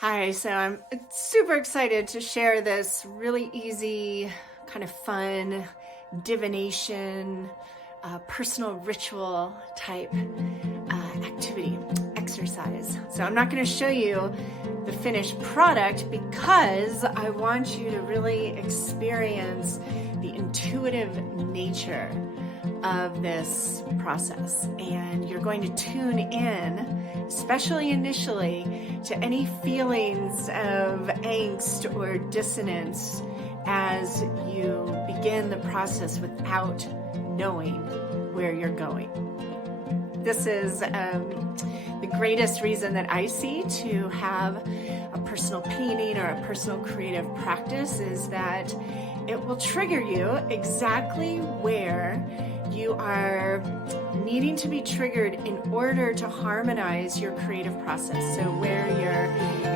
Hi, so I'm super excited to share this really easy, kind of fun divination, personal ritual type activity, exercise. So I'm not going to show you the finished product because I want you to really experience the intuitive nature of this process, and you're going to tune in, especially initially, to any feelings of angst or dissonance as you begin the process without knowing where you're going. This is the greatest reason that I see to have a personal painting or a personal creative practice is that it will trigger you exactly where you are needing to be triggered in order to harmonize your creative process. So where your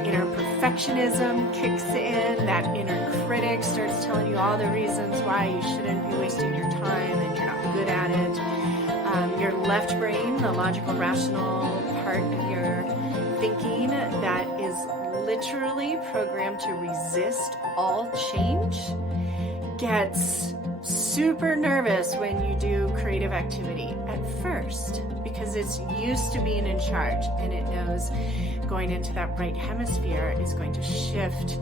inner perfectionism kicks in, that inner critic starts telling you all the reasons why you shouldn't be wasting your time and you're not good at it. Your left brain, the logical, rational part of your thinking that is literally programmed to resist all change, gets super nervous when you do creative activity at first because it's used to being in charge, and it knows going into that right hemisphere is going to shift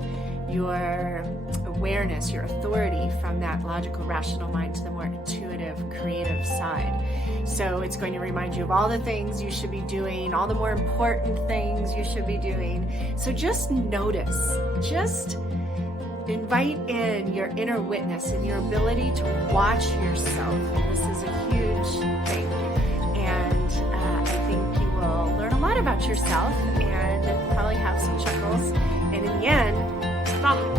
your awareness, your authority from that logical, rational mind to the more intuitive, creative side. So it's going to remind you of all the things you should be doing, all the more important things you should be doing. So just notice, just invite in your inner witness and your ability to watch yourself. This is a huge thing, and I think you will learn a lot about yourself and probably have some chuckles, and in the end,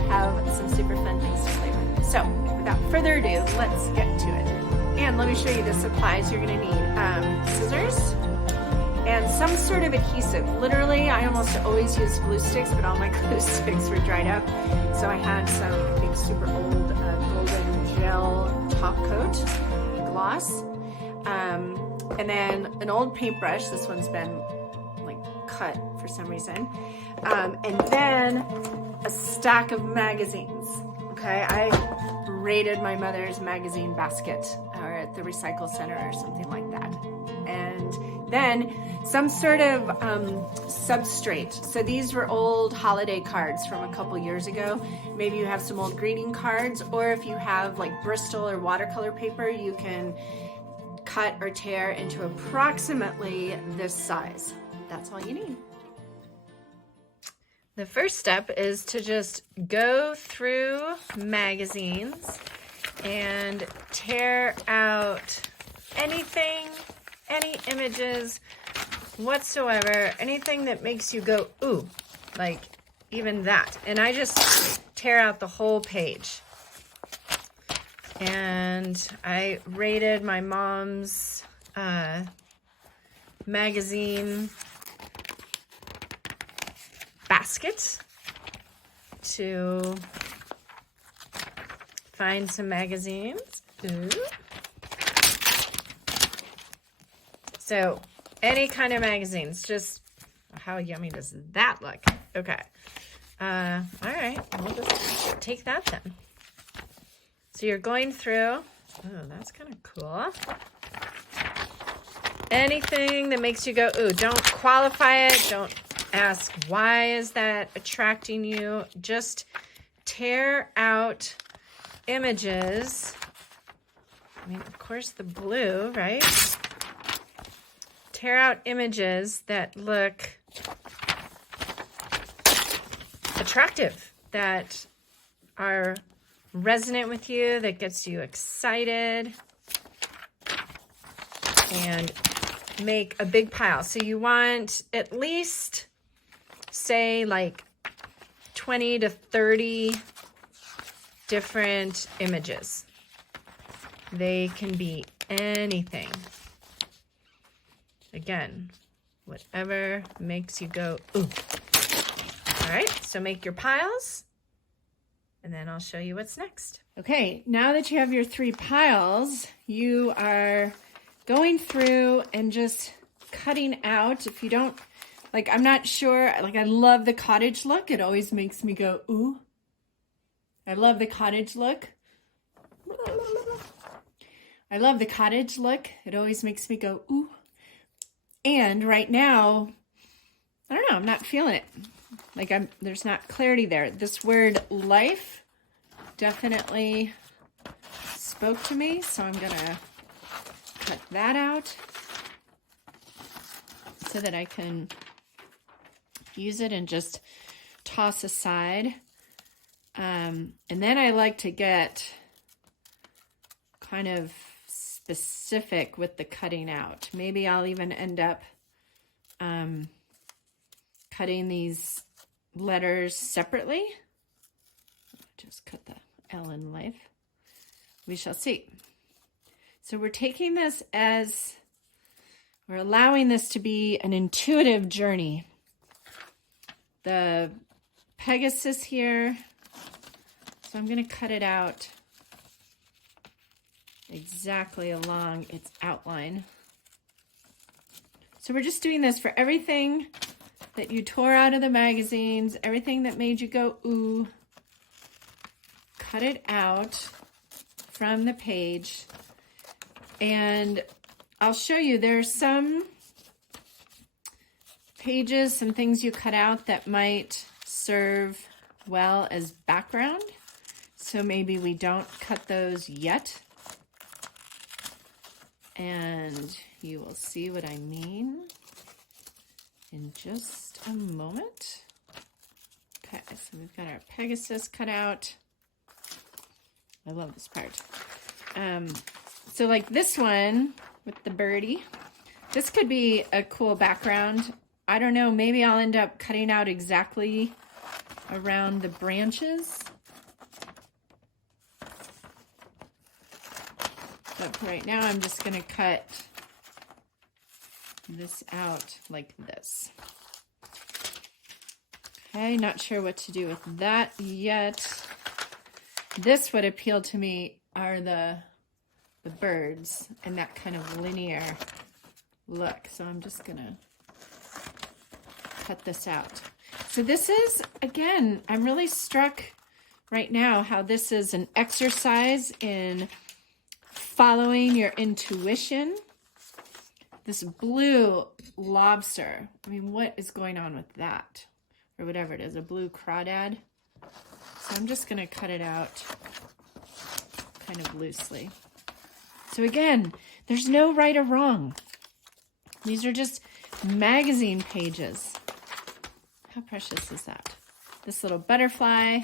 have some super fun things to play with. So without further ado, let's get to it. And let me show you the supplies. You're going to need scissors and some sort of adhesive. Literally, I almost always use glue sticks, but all my glue sticks were dried up. So I had some, I think, super old golden gel top coat gloss. And then an old paintbrush. This one's been like cut for some reason. And then a stack of magazines. Okay, I raided my mother's magazine basket or at the recycle center or something like that. And then some sort of substrate. So these were old holiday cards from a couple years ago. Maybe you have some old greeting cards, or if you have like Bristol or watercolor paper, you can cut or tear into approximately this size. That's all you need. The first step is to just go through magazines and tear out anything, any images whatsoever, anything that makes you go, ooh, like even that. And I just tear out the whole page. And I raided my mom's magazine basket to find some magazines. Ooh. So any kind of magazines, just how yummy does that look? Okay. All right, we'll just take that then. So you're going through, oh, that's kind of cool. Anything that makes you go, ooh, don't qualify it, don't ask why is that attracting you, just tear out images. I mean, of course, the blue, right? Tear out images that look attractive, that are resonant with you, that gets you excited, and make a big pile. So you want at least, say, like 20 to 30 different images. They can be anything. Again, whatever makes you go, ooh. All right, so make your piles, and then I'll show you what's next. Okay, now that you have your 3 piles, you are going through and just cutting out. If you don't Like, I'm not sure, like, I love the cottage look. It always makes me go, ooh. I love the cottage look. I love the cottage look. It always makes me go, ooh. And right now, I don't know, I'm not feeling it. Like, there's not clarity there. This word life definitely spoke to me, so I'm gonna cut that out so that I can use it and just toss aside. And then I like to get kind of specific with the cutting out. Maybe I'll even end up cutting these letters separately. Just cut the L in life. We shall see. So we're taking this as, we're allowing this to be an intuitive journey. The Pegasus here, so I'm going to cut it out exactly along its outline. So we're just doing this for everything that you tore out of the magazines, everything that made you go, ooh. Cut it out from the page. And I'll show you, there's some pages, some things you cut out that might serve well as background. So maybe we don't cut those yet. And you will see what I mean in just a moment. Okay, so we've got our Pegasus cut out. I love this part. So like this one with the birdie, this could be a cool background. I don't know, maybe I'll end up cutting out exactly around the branches. But right now I'm just gonna cut this out like this. Okay, not sure what to do with that yet. This would appeal to me are the birds and that kind of linear look. So I'm just gonna cut this out. So this is, again, I'm really struck right now how this is an exercise in following your intuition. This blue lobster, I mean, what is going on with that? Or whatever it is, a blue crawdad. So I'm just gonna cut it out kind of loosely. So again, there's no right or wrong. These are just magazine pages. How precious is that? This little butterfly.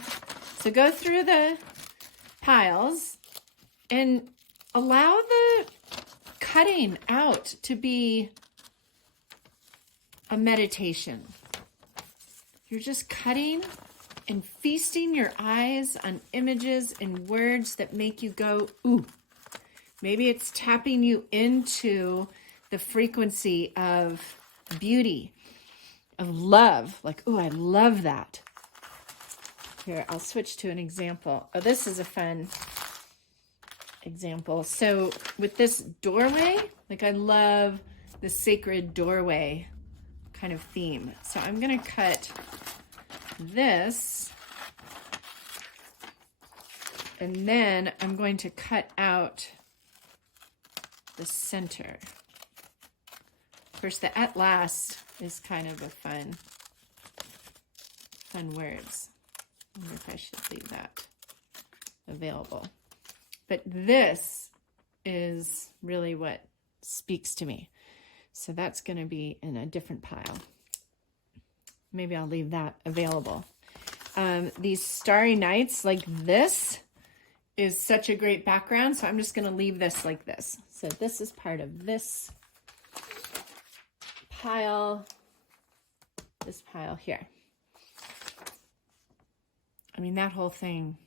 So go through the piles and allow the cutting out to be a meditation. You're just cutting and feasting your eyes on images and words that make you go, ooh. Maybe it's tapping you into the frequency of beauty, of love. Like, ooh, I love that. Here, I'll switch to an example. Oh, this is a fun example. So with this doorway, like I love the sacred doorway kind of theme. So I'm going to cut this, and then I'm going to cut out the center. Of course, the at last is kind of a fun words. I wonder if I should leave that available. But this is really what speaks to me. So that's going to be in a different pile. Maybe I'll leave that available. These starry nights like this is such a great background. So I'm just going to leave this like this. So this is part of this pile, this pile here. I mean, that whole thing,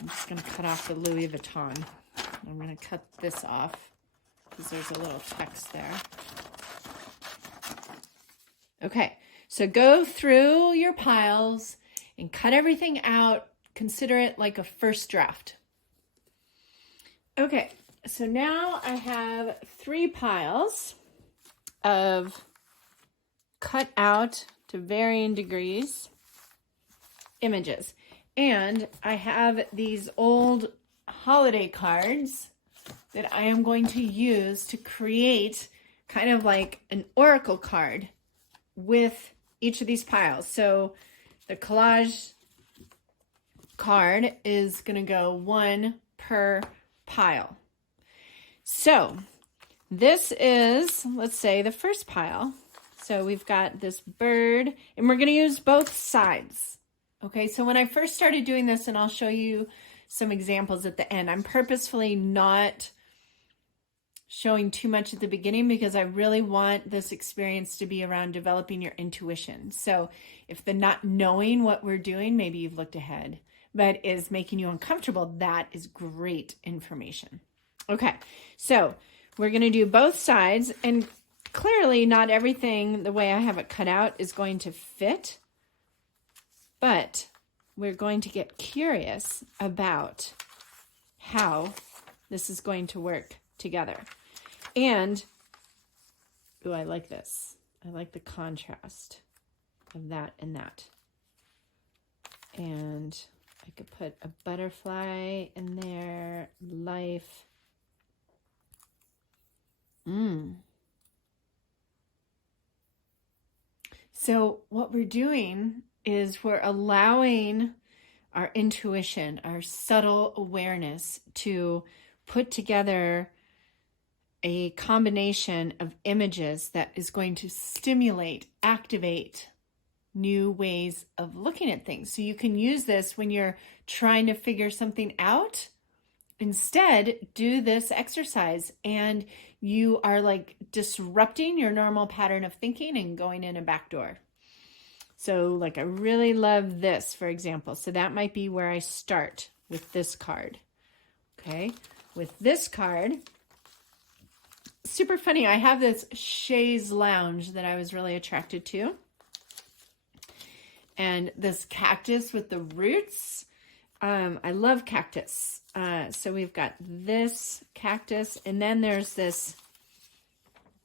I'm just going to cut off the Louis Vuitton. I'm going to cut this off because there's a little text there. Okay, so go through your piles and cut everything out. Consider it like a first draft. Okay, so now I have 3 piles of cut out to varying degrees images. And I have these old holiday cards that I am going to use to create kind of like an oracle card with each of these piles. So the collage card is going to go one per pile. So this is, let's say, the first pile. So we've got this bird, and we're going to use both sides. Okay, so when I first started doing this, and I'll show you some examples at the end, I'm purposefully not showing too much at the beginning because I really want this experience to be around developing your intuition. So if the not knowing what we're doing, maybe you've looked ahead, but is making you uncomfortable, that is great information. Okay, so we're going to do both sides, and clearly not everything the way I have it cut out is going to fit, but we're going to get curious about how this is going to work together. And, ooh, I like this. I like the contrast of that and that. And I could put a butterfly in there, life. So what we're doing is we're allowing our intuition, our subtle awareness to put together a combination of images that is going to stimulate, activate new ways of looking at things. So you can use this when you're trying to figure something out. Instead, do this exercise and you are like disrupting your normal pattern of thinking and going in a back door. So like I really love this, for example. So that might be where I start with this card. Okay, with this card, super funny. I have this chaise lounge that I was really attracted to. And this cactus with the roots. I love cactus. So we've got this cactus, and then there's this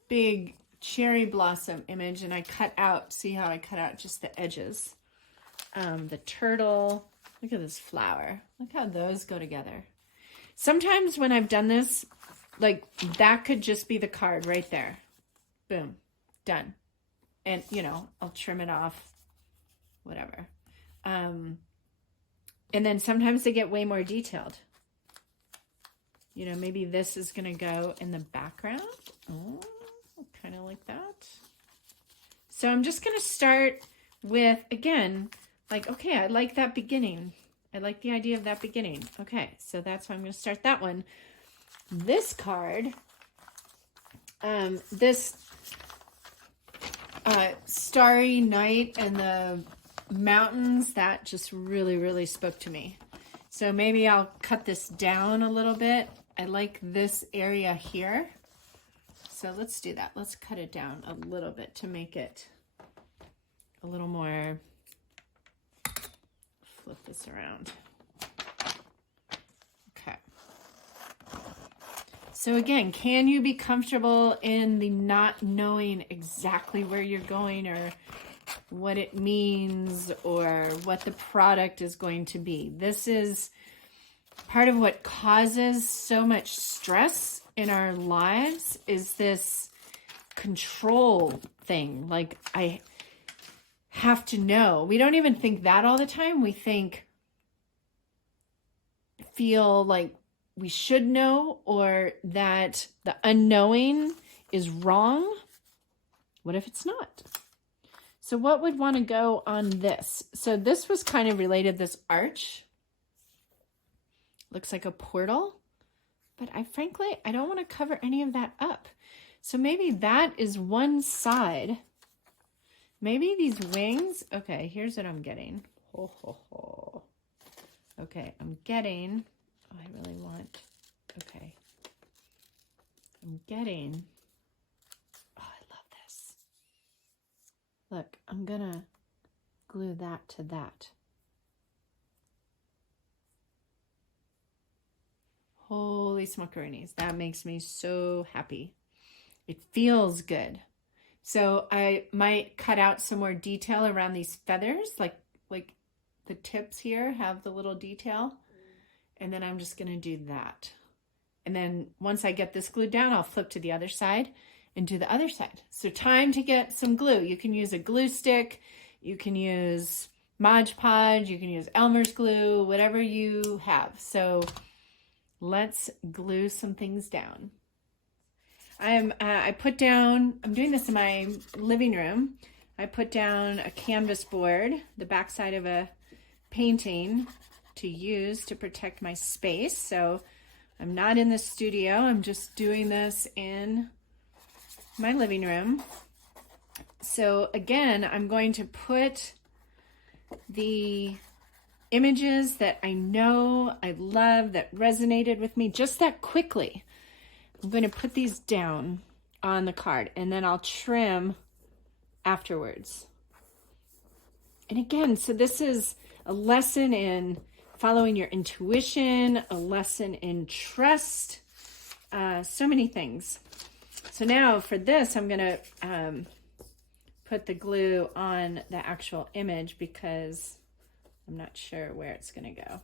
big cherry blossom image, and I cut out, see how I cut out just the edges. The turtle, look at this flower. Look how those go together. Sometimes when I've done this, like that could just be the card right there. Boom, done. And you know, I'll trim it off, whatever. And then sometimes they get way more detailed. You know, maybe this is going to go in the background. Oh, kind of like that. So I'm just going to start with, again, like, okay, I like that beginning. I like the idea of that beginning. Okay, so that's why I'm going to start that one. This card, this starry night and the mountains, that just really, really spoke to me. So maybe I'll cut this down a little bit. I like this area here. So let's do that. Let's cut it down a little bit to make it a little more, flip this around. Okay. So again, can you be comfortable in the not knowing exactly where you're going or what it means or what the product is going to be? This is part of what causes so much stress in our lives, is this control thing. Like, I have to know. We don't even think that all the time. We feel like we should know, or that the unknowing is wrong. What if it's not? So what would want to go on this? So this was kind of related, this arch. Looks like a portal, but frankly, I don't want to cover any of that up. So maybe that is one side. Maybe these wings, okay, here's what I'm getting. Ho, ho, ho. Okay, I'm getting, oh, I really want, okay. I'm getting, oh, I love this. Look, I'm gonna glue that to that. Holy smockeroonies, that makes me so happy. It feels good. So I might cut out some more detail around these feathers, like the tips here have the little detail. And then I'm just gonna do that. And then once I get this glued down, I'll flip to the other side and do the other side. So time to get some glue. You can use a glue stick, you can use Mod Podge, you can use Elmer's glue, whatever you have. So let's glue some things down. I'm doing this in my living room. I put down a canvas board, the backside of a painting, to use to protect my space. So I'm not in the studio. I'm just doing this in my living room. So again, I'm going to put the images that I know I love, that resonated with me just that quickly. I'm going to put these down on the card and then I'll trim afterwards. And again, so this is a lesson in following your intuition, a lesson in trust, so many things. So now for this, I'm going to put the glue on the actual image because I'm not sure where it's going to go.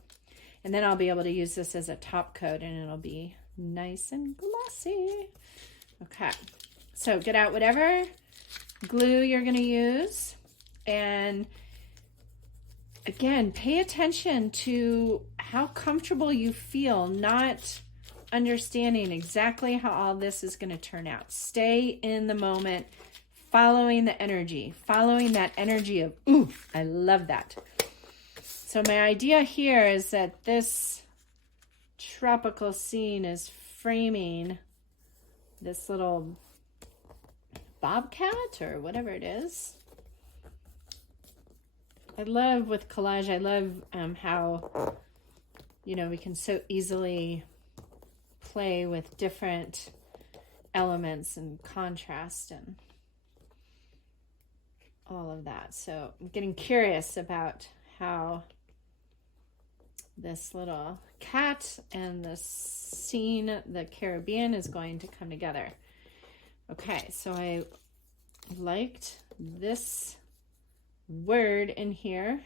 And then I'll be able to use this as a top coat and it'll be nice and glossy. Okay, so get out whatever glue you're going to use. And again, pay attention to how comfortable you feel, not understanding exactly how all this is going to turn out. Stay in the moment, following the energy, following that energy of, ooh, I love that. So my idea here is that this tropical scene is framing this little bobcat or whatever it is. I love with collage, I love how, you know, we can so easily play with different elements and contrast and all of that. So I'm getting curious about how this little cat and the scene, the Caribbean, is going to come together. Okay, so I liked this word in here.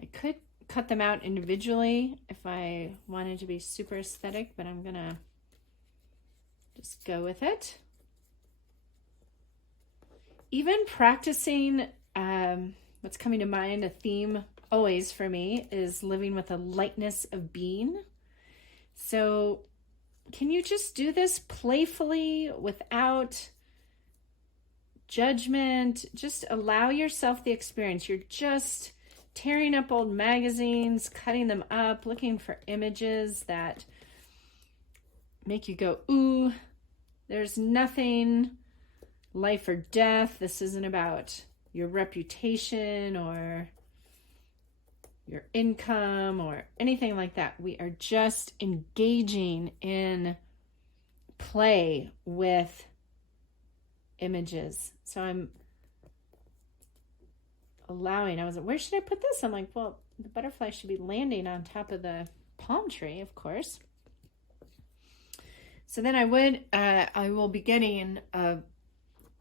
I could cut them out individually if I wanted to be super aesthetic, but I'm gonna just go with it. Even practicing, what's coming to mind, a theme always for me is living with a lightness of being. So can you just do this playfully without judgment? Just allow yourself the experience. You're just tearing up old magazines, cutting them up, looking for images that make you go, ooh. There's nothing life or death. This isn't about your reputation or your income or anything like that. We are just engaging in play with images. So I'm allowing, I was like, where should I put this? I'm like, well, the butterfly should be landing on top of the palm tree, of course. So then I will be getting a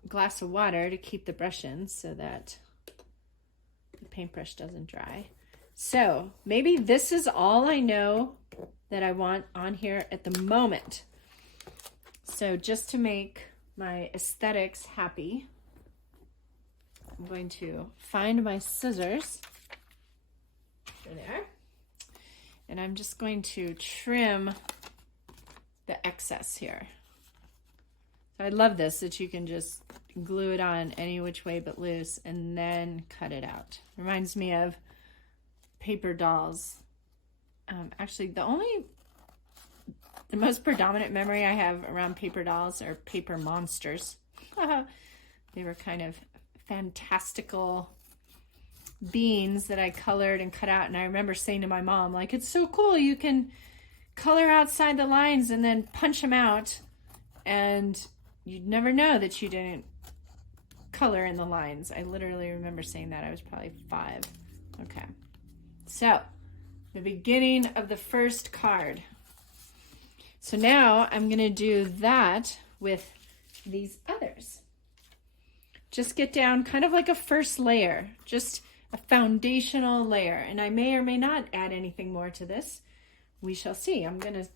glass of water to keep the brush in so that the paintbrush doesn't dry. So maybe this is all I know that I want on here at the moment. So just to make my aesthetics happy, I'm going to find my scissors. They're there. And I'm just going to trim the excess here. So I love this, that you can just glue it on any which way but loose and then cut it out. Reminds me of paper dolls. Actually, the most predominant memory I have around paper dolls are paper monsters. They were kind of fantastical beings that I colored and cut out, and I remember saying to my mom, like, it's so cool, you can color outside the lines and then punch them out, and you'd never know that you didn't color in the lines. I literally remember saying that. I was probably 5. Okay, so the beginning of the first card. So now I'm going to do that with these others. Just get down kind of like a first layer, just a foundational layer. And I may or may not add anything more to this. We shall see. I'm going to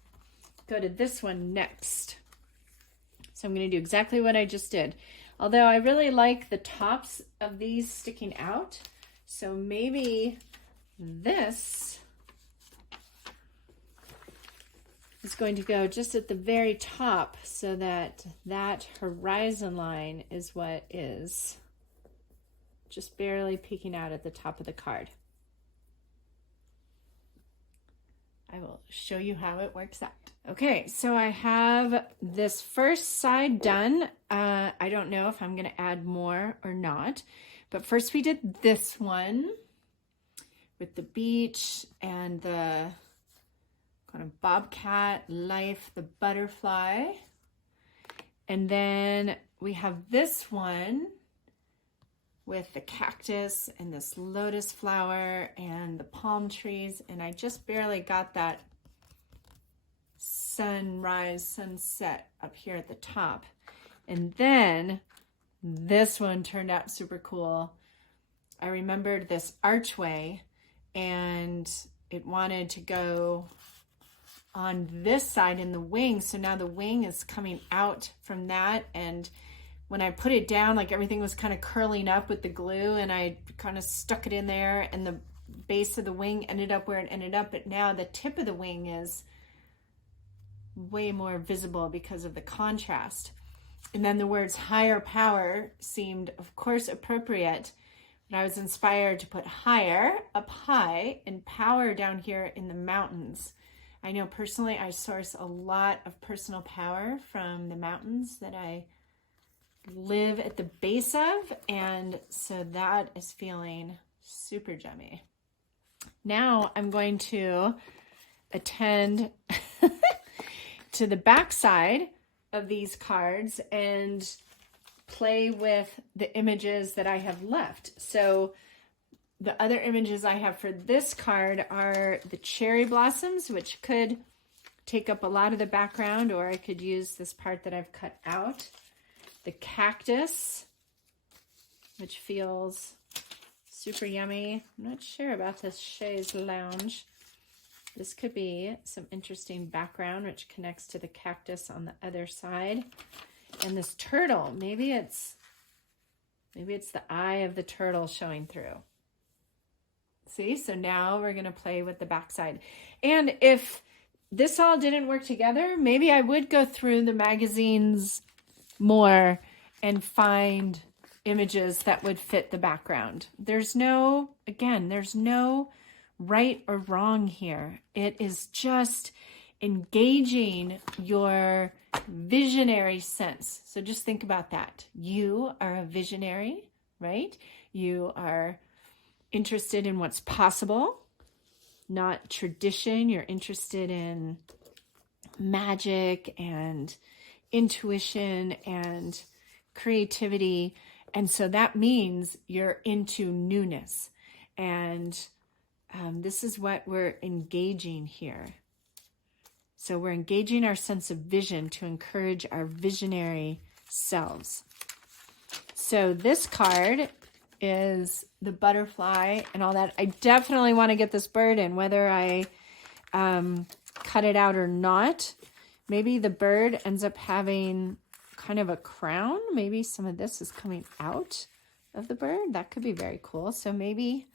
go to this one next. So I'm going to do exactly what I just did. Although I really like the tops of these sticking out. So maybe this is going to go just at the very top so that that horizon line is what is just barely peeking out at the top of the card. I will show you how it works out. Okay, so I have this first side done. I don't know if I'm going to add more or not, but first we did this one with the beach and the kind of bobcat life, the butterfly. And then we have this one with the cactus and this lotus flower and the palm trees. And I just barely got that sunrise, sunset up here at the top. And then this one turned out super cool. I remembered this archway and it wanted to go on this side in the wing. So now the wing is coming out from that. And when I put it down, like everything was kind of curling up with the glue and I kind of stuck it in there and the base of the wing ended up where it ended up. But now the tip of the wing is way more visible because of the contrast. And then the words higher power seemed, of course, appropriate. But I was inspired to put higher up high and power down here in the mountains. I know personally I source a lot of personal power from the mountains that I live at the base of, and so that is feeling super yummy. Now I'm going to attend to the back side of these cards and play with the images that I have left. So the other images I have for this card are the cherry blossoms, which could take up a lot of the background, or I could use this part that I've cut out. The cactus, which feels super yummy. I'm not sure about this chaise lounge. This could be some interesting background, which connects to the cactus on the other side. And this turtle, maybe it's the eye of the turtle showing through. See, so now we're going to play with the backside. And if this all didn't work together, maybe I would go through the magazines more and find images that would fit the background. There's no right or wrong here. It is just engaging your visionary sense. So just think about that. You are a visionary, right? You are interested in what's possible, not tradition. You're interested in magic and intuition and creativity. And so that means you're into newness. And this is what we're engaging here. So we're engaging our sense of vision to encourage our visionary selves. So this card is the butterfly and all that. I definitely want to get this bird in, whether I cut it out or not. Maybe the bird ends up having kind of a crown. Maybe some of this is coming out of the bird. That could be very cool. So maybe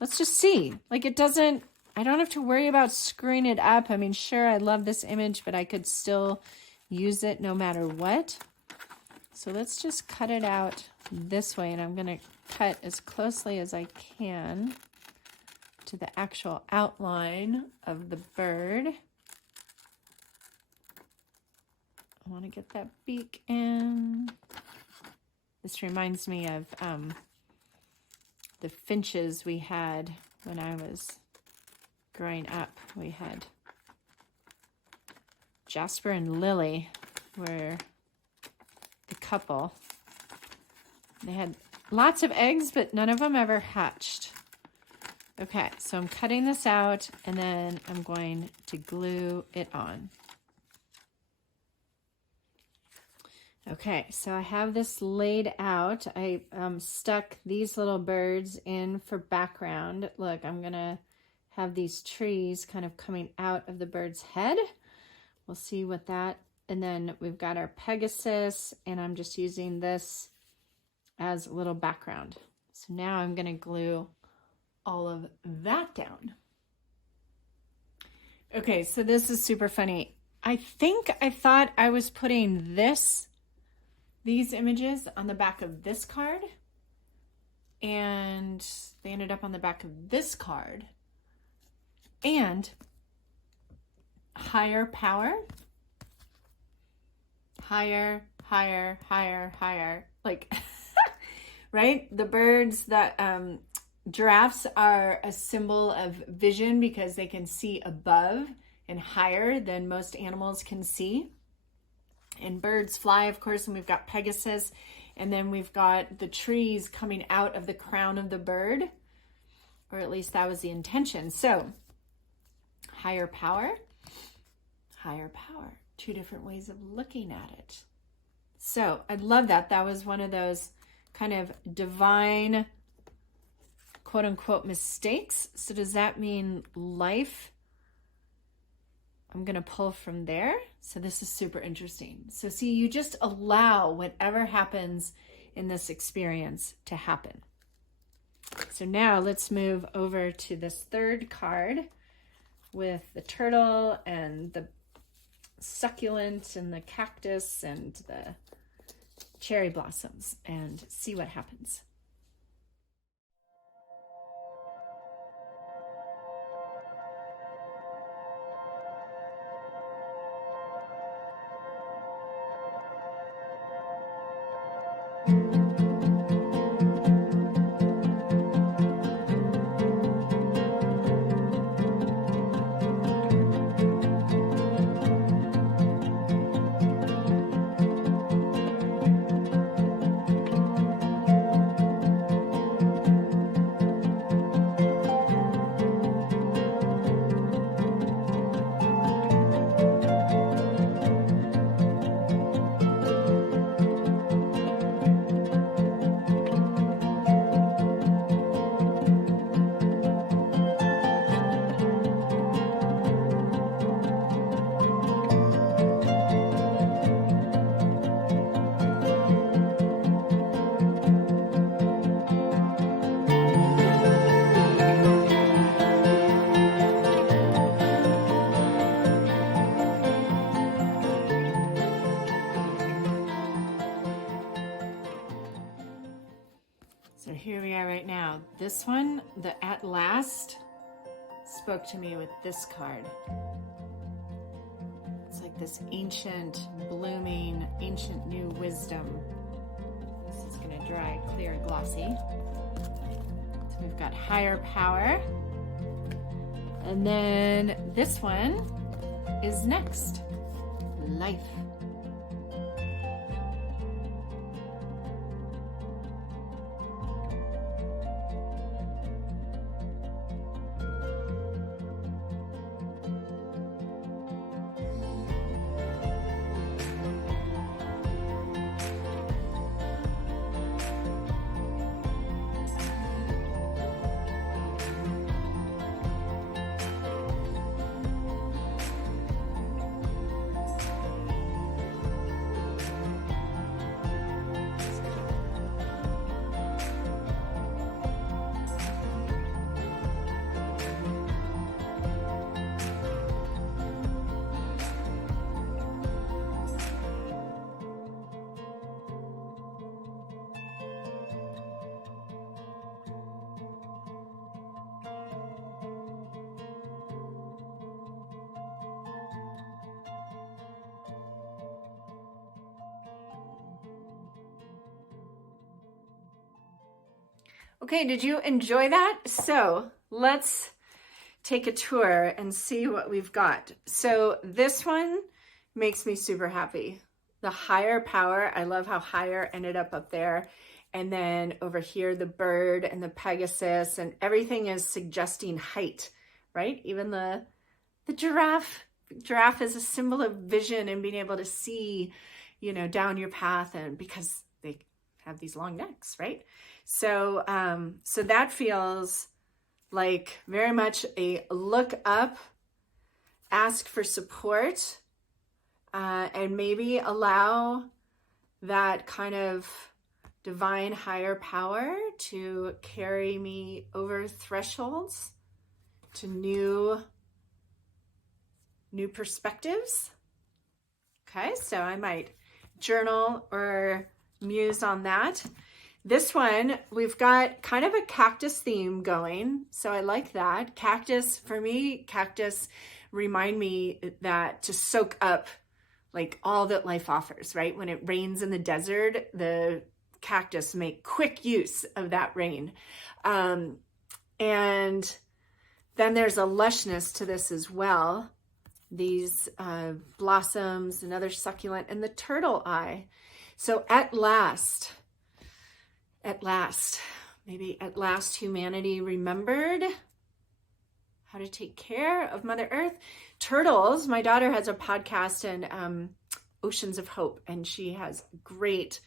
let's just see. Like I don't have to worry about screwing it up. I mean, sure, I love this image, but I could still use it no matter what. So let's just cut it out this way, and I'm going to cut as closely as I can to the actual outline of the bird. I want to get that beak in. This reminds me of the finches we had when I was growing up. We had Jasper and Lily were the couple. They had lots of eggs, but none of them ever hatched. Okay, so I'm cutting this out, and then I'm going to glue it on. Okay, so I have this laid out. I stuck these little birds in for background. Look, I'm gonna have these trees kind of coming out of the bird's head. We'll see what that, and then we've got our Pegasus, and I'm just using this as a little background. So now I'm gonna glue all of that down. Okay, so this is super funny. I think I thought I was putting these images on the back of this card, and they ended up on the back of this card. And higher power, higher, higher, higher, higher, like, right? The birds that, giraffes are a symbol of vision because they can see above and higher than most animals can see. And birds fly, of course, and we've got Pegasus, and then we've got the trees coming out of the crown of the bird, or at least that was the intention. So higher power, two different ways of looking at it. So I love that. That was one of those kind of divine, quote unquote, mistakes. So does that mean life? I'm going to pull from there. So this is super interesting. So see, you just allow whatever happens in this experience to happen. So now let's move over to this third card with the turtle and the succulent and the cactus and the cherry blossoms, and see what happens. So here we are right now. This one, the At Last, spoke to me with this card. It's like this ancient, blooming, ancient new wisdom. This is going to dry, clear, glossy. So we've got higher power. And then this one is next, life. Okay, did you enjoy that? So let's take a tour and see what we've got. So this one makes me super happy. The higher power, I love how higher ended up there. And then over here, the bird and the Pegasus, and everything is suggesting height, right? Even the giraffe. Giraffe is a symbol of vision and being able to see down your path, and because they have these long necks, right? So, so that feels like very much a look up, ask for support, and maybe allow that kind of divine higher power to carry me over thresholds to new perspectives. Okay, so I might journal or muse on that. This one, we've got kind of a cactus theme going, so I like that. Cactus, for me, cactus remind me that to soak up like all that life offers, right? When it rains in the desert, the cactus make quick use of that rain. And then there's a lushness to this as well. These blossoms, another succulent, and the turtle eye. So at last, humanity remembered how to take care of Mother Earth. Turtles, my daughter has a podcast and Oceans of Hope, and she has great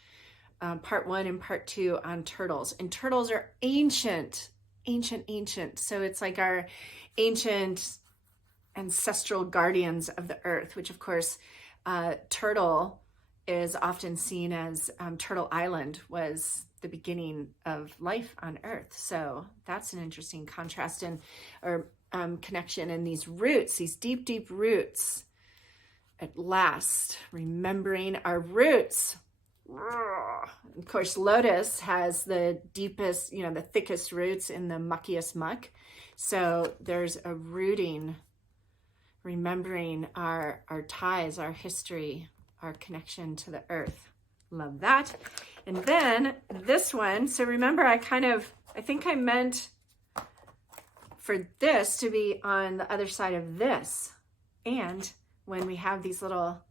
part 1 and part 2 on turtles. And turtles are ancient. So it's like our ancient ancestral guardians of the earth, which of course, turtle is often seen as Turtle Island was the beginning of life on Earth. So that's an interesting contrast or connection. And these roots, these deep, deep roots, at last, remembering our roots. Of course, lotus has the deepest, the thickest roots in the muckiest muck. So there's a rooting, remembering our ties, our history, our connection to the earth. Love that. And then this one, so remember I think I meant for this to be on the other side of this. And when we have these little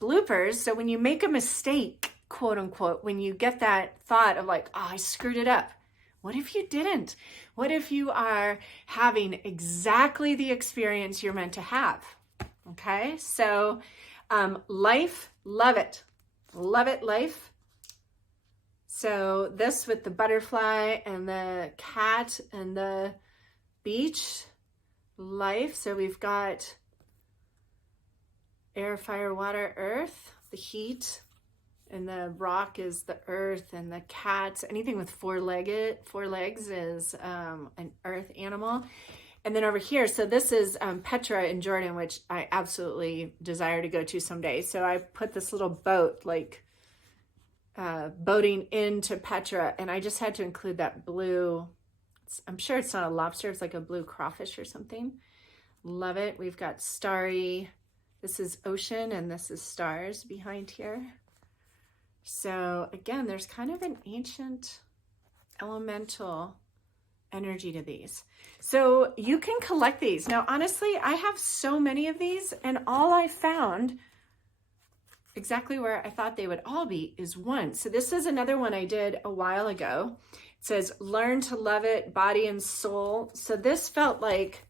bloopers, so when you make a mistake, quote unquote, when you get that thought of like, oh, I screwed it up. What if you didn't? What if you are having exactly the experience you're meant to have? Okay, so life, love it, life. So this with the butterfly and the cat and the beach, life. So we've got air, fire, water, earth, the heat, and the rock is the earth, and the cat, anything with four legs is an earth animal. And then over here, so this is Petra in Jordan, which I absolutely desire to go to someday. So I put this little boat, like boating into Petra, and I just had to include that blue, I'm sure it's not a lobster, it's like a blue crawfish or something. Love it. We've got starry, this is ocean, and this is stars behind here. So again, there's kind of an ancient elemental energy to these. So you can collect these. Now, honestly, I have so many of these, and all I found exactly where I thought they would all be is one. So this is another one I did a while ago. It says, learn to love it, body and soul. So this felt like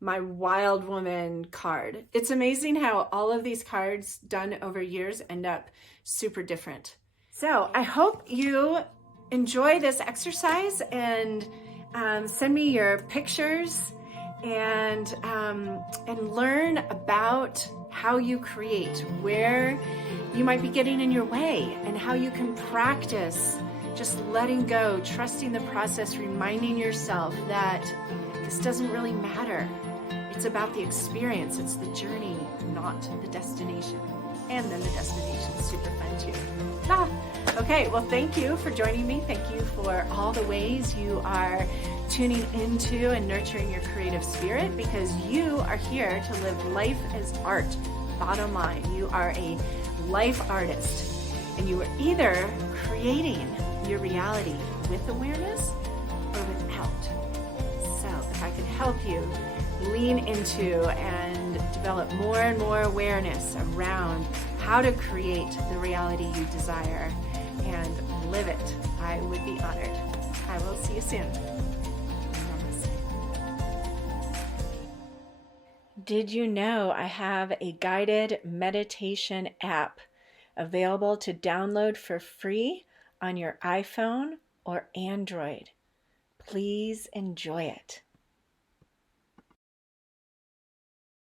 my wild woman card. It's amazing how all of these cards done over years end up super different. So I hope you enjoy this exercise and send me your pictures and learn about how you create, where you might be getting in your way, and how you can practice just letting go, trusting the process, reminding yourself that this doesn't really matter. It's about the experience. It's the journey, not the destination. And then the destination is super fun too. Okay, well, thank you for joining me. Thank you for all the ways you are tuning into and nurturing your creative spirit, because you are here to live life as art. Bottom line, you are a life artist, and you are either creating your reality with awareness or without. So if I can help you lean into and develop more and more awareness around how to create the reality you desire and live it, I would be honored. I will see you soon. Namaste. Did you know I have a guided meditation app available to download for free on your iPhone or Android. Please enjoy it.